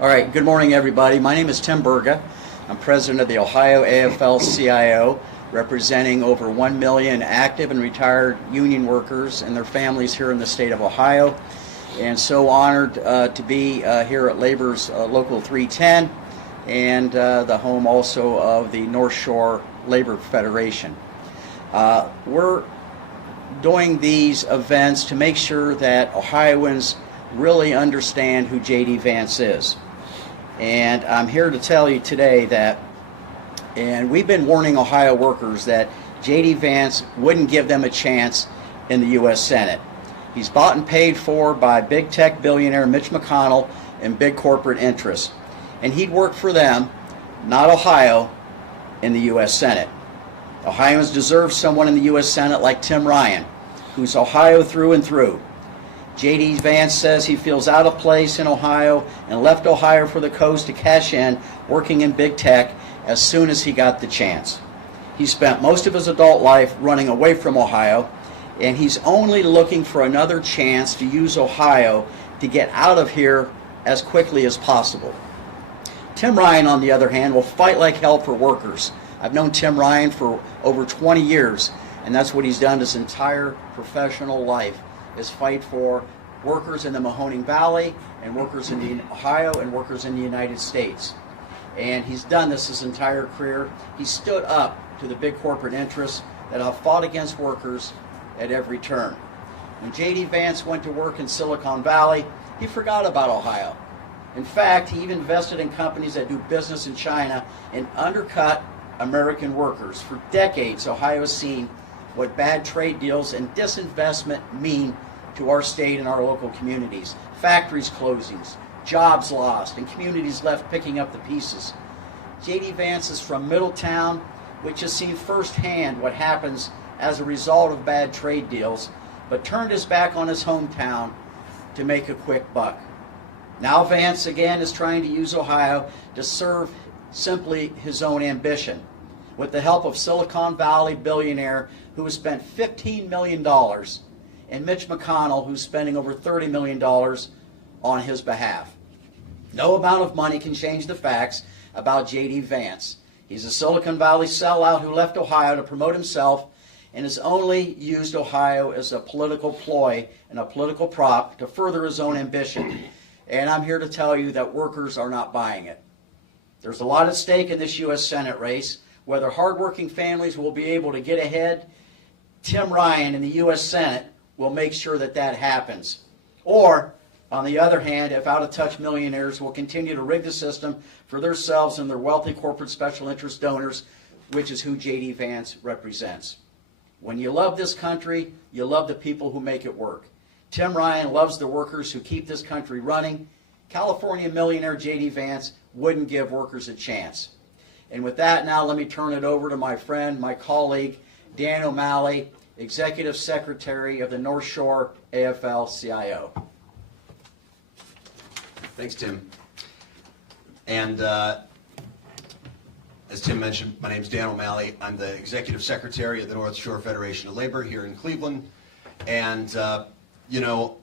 All right, good morning, everybody. My name is Tim Burga. I'm president of the Ohio AFL-CIO, representing over 1 million active and retired union workers and their families here in the state of Ohio. And so honored to be here at Labor's Local 310 and the home also of the North Shore Labor Federation. We're doing these events to make sure that Ohioans really understand who J.D. Vance is. And I'm here to tell you today that, and we've been warning Ohio workers that J.D. Vance wouldn't give them a chance in the U.S. Senate. He's bought and paid for by big tech billionaire Mitch McConnell and big corporate interests. And he'd work for them, not Ohio, in the U.S. Senate. Ohioans deserve someone in the U.S. Senate like Tim Ryan, who's Ohio through and through. J.D. Vance says he feels out of place in Ohio and left Ohio for the coast to cash in, working in big tech as soon as he got the chance. He spent most of his adult life running away from Ohio, and he's only looking for another chance to use Ohio to get out of here as quickly as possible. Tim Ryan, on the other hand, will fight like hell for workers. I've known Tim Ryan for over 20 years, and that's what he's done his entire professional life, is fight for workers in the Mahoning Valley and workers in Ohio and workers in the United States. And he's done this his entire career. He stood up to the big corporate interests that have fought against workers at every turn. When J.D. Vance went to work in Silicon Valley, he forgot about Ohio. In fact, he even invested in companies that do business in China and undercut American workers. For decades, Ohio has seen what bad trade deals and disinvestment mean to our state and our local communities. Factories closings, jobs lost, and communities left picking up the pieces. J.D. Vance is from Middletown, which has seen firsthand what happens as a result of bad trade deals, but turned his back on his hometown to make a quick buck. Now Vance again is trying to use Ohio to serve simply his own ambition, with the help of Silicon Valley billionaire who has spent $15 million and Mitch McConnell, who's spending over $30 million on his behalf. No amount of money can change the facts about J.D. Vance. He's a Silicon Valley sellout who left Ohio to promote himself and has only used Ohio as a political ploy and a political prop to further his own ambition. And I'm here to tell you that workers are not buying it. There's a lot at stake in this U.S. Senate race. Whether hardworking families will be able to get ahead, Tim Ryan in the U.S. Senate will make sure that that happens. Or, on the other hand, if out-of-touch millionaires will continue to rig the system for themselves and their wealthy corporate special interest donors, which is who J.D. Vance represents. When you love this country, you love the people who make it work. Tim Ryan loves the workers who keep this country running. California millionaire J.D. Vance wouldn't give workers a chance. And with that, now let me turn it over to my friend, my colleague, Dan O'Malley, Executive Secretary of the North Shore AFL-CIO. Thanks, Tim. And as Tim mentioned, my name is Dan O'Malley. I'm the Executive Secretary of the North Shore Federation of Labor here in Cleveland. And, you know,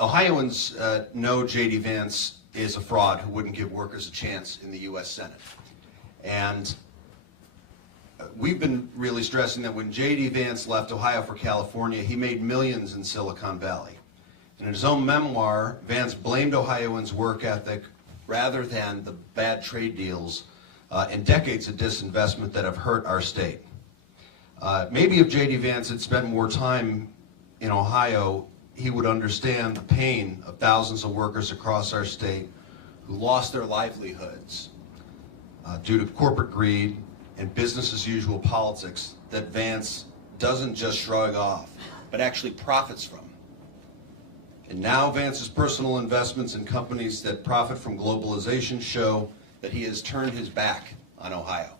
Ohioans know J.D. Vance is a fraud who wouldn't give workers a chance in the U.S. Senate. And we've been really stressing that when J.D. Vance left Ohio for California, he made millions in Silicon Valley. And in his own memoir, Vance blamed Ohioans' work ethic rather than the bad trade deals and decades of disinvestment that have hurt our state. Maybe if J.D. Vance had spent more time in Ohio, he would understand the pain of thousands of workers across our state who lost their livelihoods due to corporate greed and business as usual politics that Vance doesn't just shrug off, but actually profits from. And now Vance's personal investments in companies that profit from globalization show that he has turned his back on Ohio.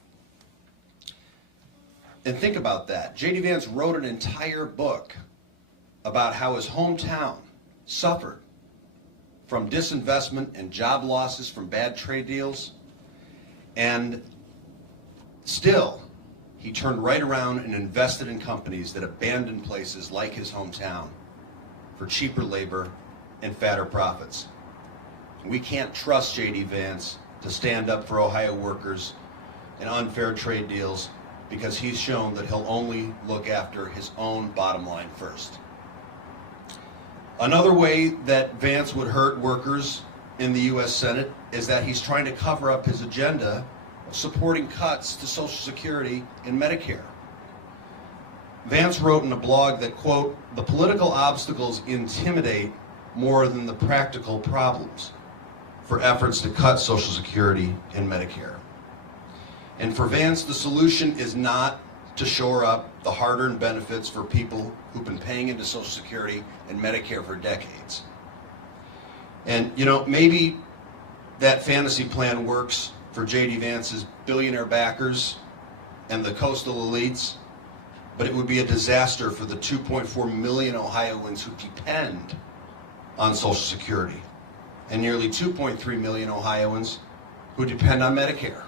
And think about that. J.D. Vance wrote an entire book about how his hometown suffered from disinvestment and job losses from bad trade deals. And still, he turned right around and invested in companies that abandoned places like his hometown for cheaper labor and fatter profits. We can't trust J.D. Vance to stand up for Ohio workers in unfair trade deals because he's shown that he'll only look after his own bottom line first. Another way that Vance would hurt workers in the U.S. Senate is that he's trying to cover up his agenda of supporting cuts to Social Security and Medicare. Vance wrote in a blog that, quote, "The political obstacles intimidate more than the practical problems for efforts to cut Social Security and Medicare." And for Vance, the solution is not to shore up the hard-earned benefits for people who've been paying into Social Security and Medicare for decades. And, you know, maybe that fantasy plan works for J.D. Vance's billionaire backers and the coastal elites, but it would be a disaster for the 2.4 million Ohioans who depend on Social Security and nearly 2.3 million Ohioans who depend on Medicare.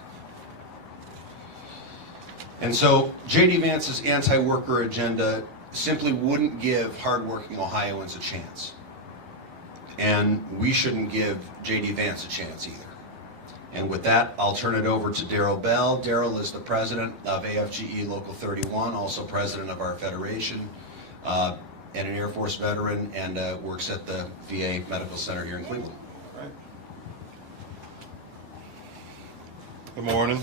And so J.D. Vance's anti-worker agenda simply wouldn't give hardworking Ohioans a chance. And we shouldn't give J.D. Vance a chance either. And with that, I'll turn it over to Darrell Bell. Darrell is the president of AFGE Local 31, also president of our federation, and an Air Force veteran, and works at the VA Medical Center here in Cleveland. Good morning.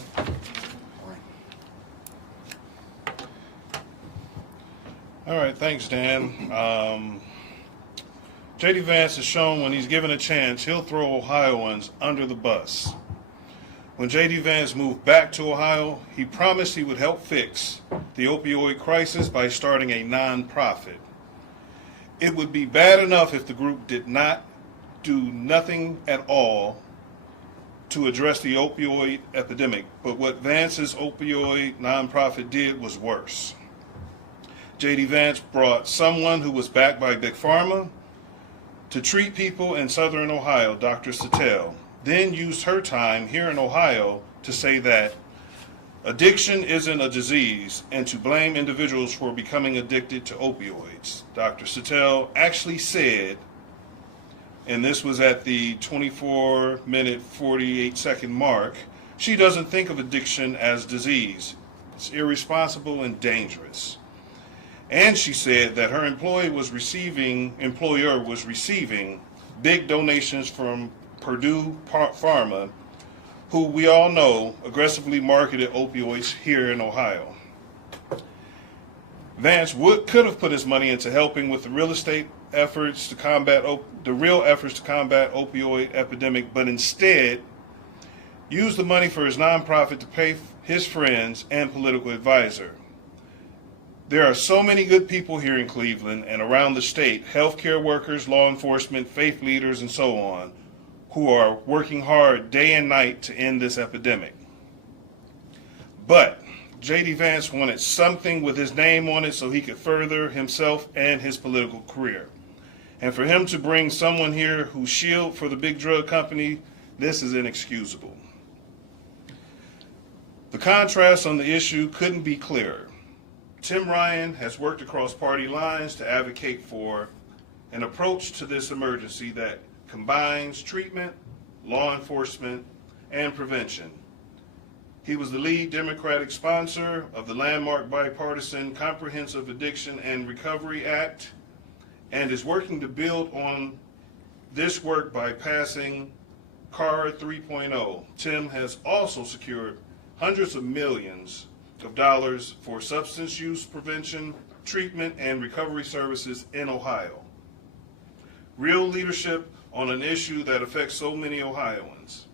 All right, thanks, Dan. J.D. Vance has shown when he's given a chance, he'll throw Ohioans under the bus. When J.D. Vance moved back to Ohio, he promised he would help fix the opioid crisis by starting a nonprofit. It would be bad enough if the group did not do nothing at all to address the opioid epidemic, but what Vance's opioid nonprofit did was worse. J.D. Vance brought someone who was backed by Big Pharma to treat people in Southern Ohio, Dr. Sattel, then used her time here in Ohio to say that addiction isn't a disease and to blame individuals for becoming addicted to opioids. Dr. Sattel actually said, and this was at the 24-minute, 48-second mark, she doesn't think of addiction as disease. It's irresponsible and dangerous. And she said that her employer was receiving big donations from Purdue Pharma, who we all know aggressively marketed opioids here in Ohio. Vance could have put his money into helping with the real efforts to combat opioid epidemic, but instead used the money for his nonprofit to pay his friends and political advisor. There are so many good people here in Cleveland and around the state, healthcare workers, law enforcement, faith leaders, and so on, who are working hard day and night to end this epidemic. But J.D. Vance wanted something with his name on it so he could further himself and his political career. And for him to bring someone here who's shield for the big drug company, this is inexcusable. The contrast on the issue couldn't be clearer. Tim Ryan has worked across party lines to advocate for an approach to this emergency that combines treatment, law enforcement, and prevention. He was the lead Democratic sponsor of the landmark bipartisan Comprehensive Addiction and Recovery Act and is working to build on this work by passing CAR 3.0. Tim has also secured hundreds of millions of dollars for substance use prevention, treatment, and recovery services in Ohio. Real leadership on an issue that affects so many Ohioans.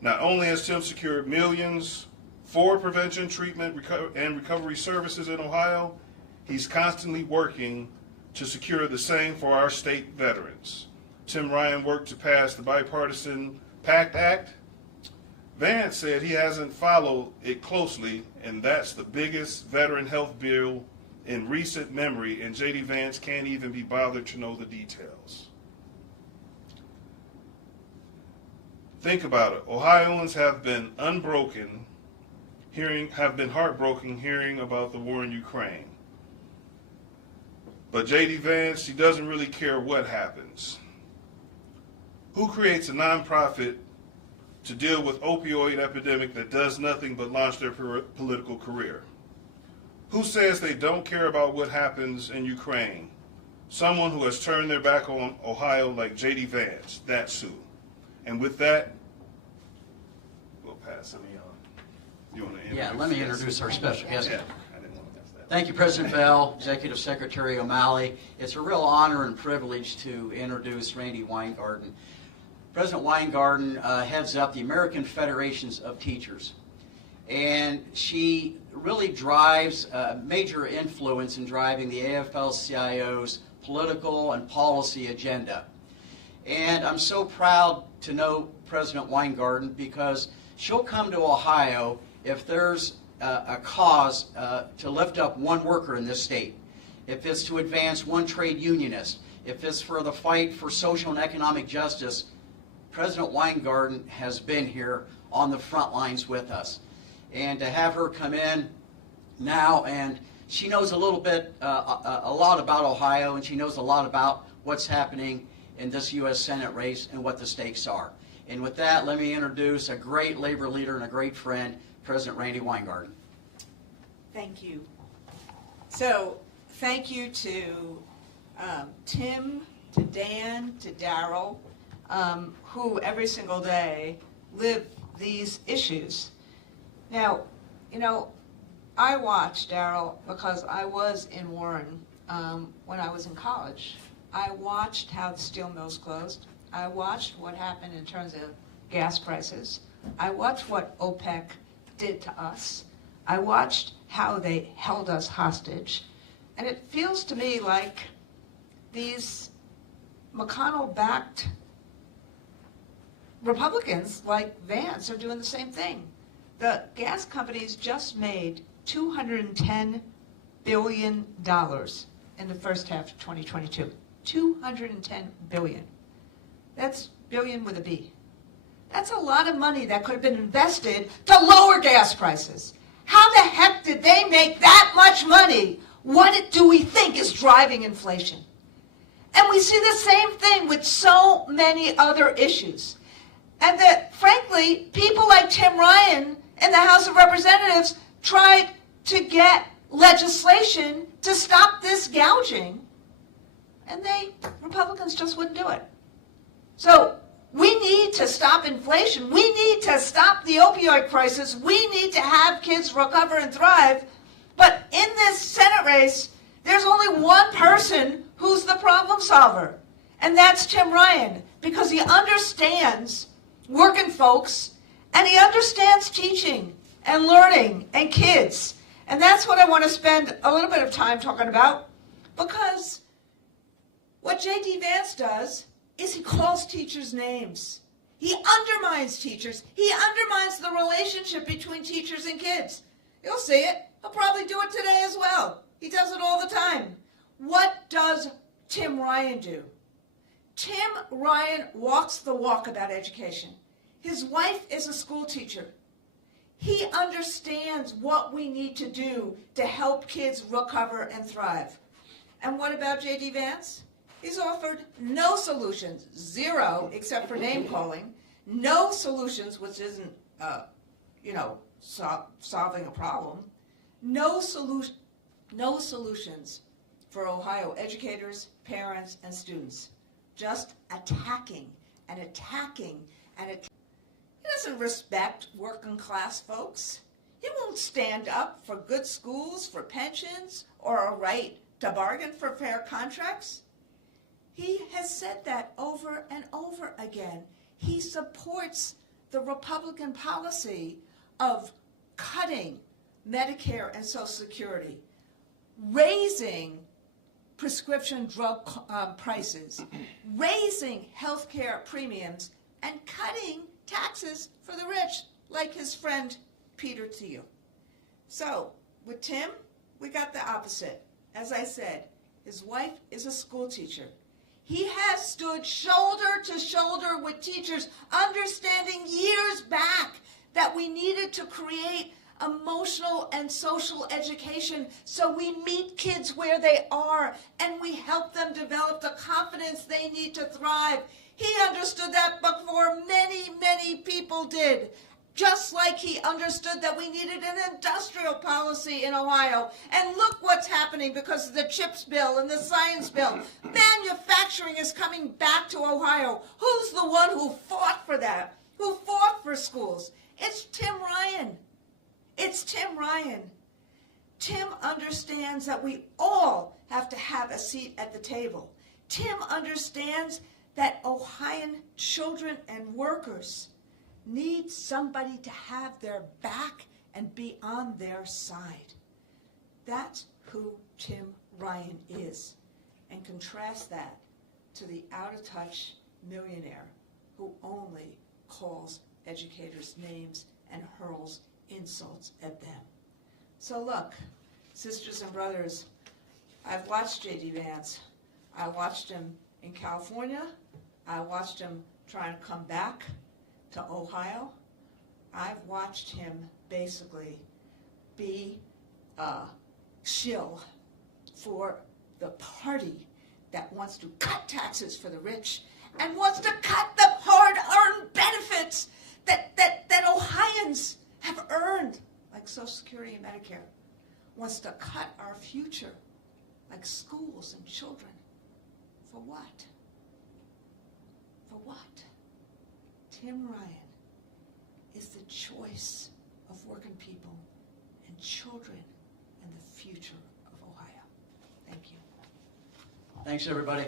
Not only has Tim secured millions for prevention, treatment, and recovery services in Ohio, he's constantly working to secure the same for our state veterans. Tim Ryan worked to pass the bipartisan PACT Act. Vance said he hasn't followed it closely, and that's the biggest veteran health bill in recent memory, and J.D. Vance can't even be bothered to know the details. Think about it. Ohioans have been heartbroken hearing about the war in Ukraine. But J.D. Vance, he doesn't really care what happens. Who creates a nonprofit to deal with opioid epidemic that does nothing but launch their political career? Who says they don't care about what happens in Ukraine? Someone who has turned their back on Ohio like J.D. Vance. That's who. And with that, we'll pass it on. You want to introduce? Yeah, let me introduce our special guest. Yeah, I didn't want to miss that. Thank you, President Bell, Executive Secretary O'Malley. It's a real honor and privilege to introduce Randi Weingarten. President Weingarten heads up the American Federations of Teachers, and she really drives a major influence in driving the AFL-CIO's political and policy agenda. And I'm so proud to know President Weingarten because she'll come to Ohio if there's a cause to lift up one worker in this state, if it's to advance one trade unionist, if it's for the fight for social and economic justice. President Weingarten has been here on the front lines with us. And to have her come in now, and she knows a little bit, a lot about Ohio, and she knows a lot about what's happening in this U.S. Senate race and what the stakes are. And with that, let me introduce a great labor leader and a great friend, President Randi Weingarten. Thank you. So, thank you to Tim, to Dan, to Daryl, who every single day live these issues. Now, you know, I watched, Daryl, because I was in Warren when I was in college. I watched how the steel mills closed. I watched what happened in terms of gas prices. I watched what OPEC did to us. I watched how they held us hostage. And it feels to me like these McConnell-backed Republicans like Vance are doing the same thing. The gas companies just made $210 billion in the first half of 2022. $210 billion. That's billion with a B. That's a lot of money that could have been invested to lower gas prices. How the heck did they make that much money? What do we think is driving inflation? And we see the same thing with so many other issues. And that, frankly, people like Tim Ryan in the House of Representatives tried to get legislation to stop this gouging, and Republicans just wouldn't do it. So we need to stop inflation. We need to stop the opioid crisis. We need to have kids recover and thrive. But in this Senate race, there's only one person who's the problem solver, and that's Tim Ryan, because he understands working folks, and he understands teaching and learning and kids. And that's what I want to spend a little bit of time talking about, because what J.D. Vance does is he calls teachers names. He undermines teachers. He undermines the relationship between teachers and kids. You'll see it. He'll probably do it today as well. He does it all the time. What does Tim Ryan do? Tim Ryan walks the walk about education. His wife is a school teacher. He understands what we need to do to help kids recover and thrive. And what about J.D. Vance? He's offered no solutions, zero, except for name calling, no solutions, which isn't, solving a problem, no solutions for Ohio educators, parents, and students. Just attacking and attacking and attacking. He doesn't respect working class folks. He won't stand up for good schools, for pensions, or a right to bargain for fair contracts. He has said that over and over again. He supports the Republican policy of cutting Medicare and Social Security, raising prescription drug prices, raising health care premiums, and cutting taxes for the rich, like his friend Peter Thiel. So, with Tim, we got the opposite. As I said, his wife is a school teacher. He has stood shoulder to shoulder with teachers, understanding years back that we needed to create emotional and social education so we meet kids where they are and we help them develop the confidence they need to thrive. He understood that before many, many people did. Just like he understood that we needed an industrial policy in Ohio. And look what's happening because of the CHIPS bill and the science bill. Manufacturing is coming back to Ohio. Who's the one who fought for that? Who fought for schools? It's Tim Ryan. It's Tim Ryan. Tim understands that we all have to have a seat at the table. Tim understands that Ohioan children and workers need somebody to have their back and be on their side. That's who Tim Ryan is. And contrast that to the out-of-touch millionaire who only calls educators names and hurls insults at them. So look, sisters and brothers, I've watched J.D. Vance. I watched him in California. I watched him trying to come back to Ohio. I've watched him basically be a shill for the party that wants to cut taxes for the rich and wants to cut the hard-earned benefits that Ohioans have earned, like Social Security and Medicare, wants to cut our future, like schools and children. For what? For what? Tim Ryan is the choice of working people and children and the future of Ohio. Thank you. Thanks, everybody.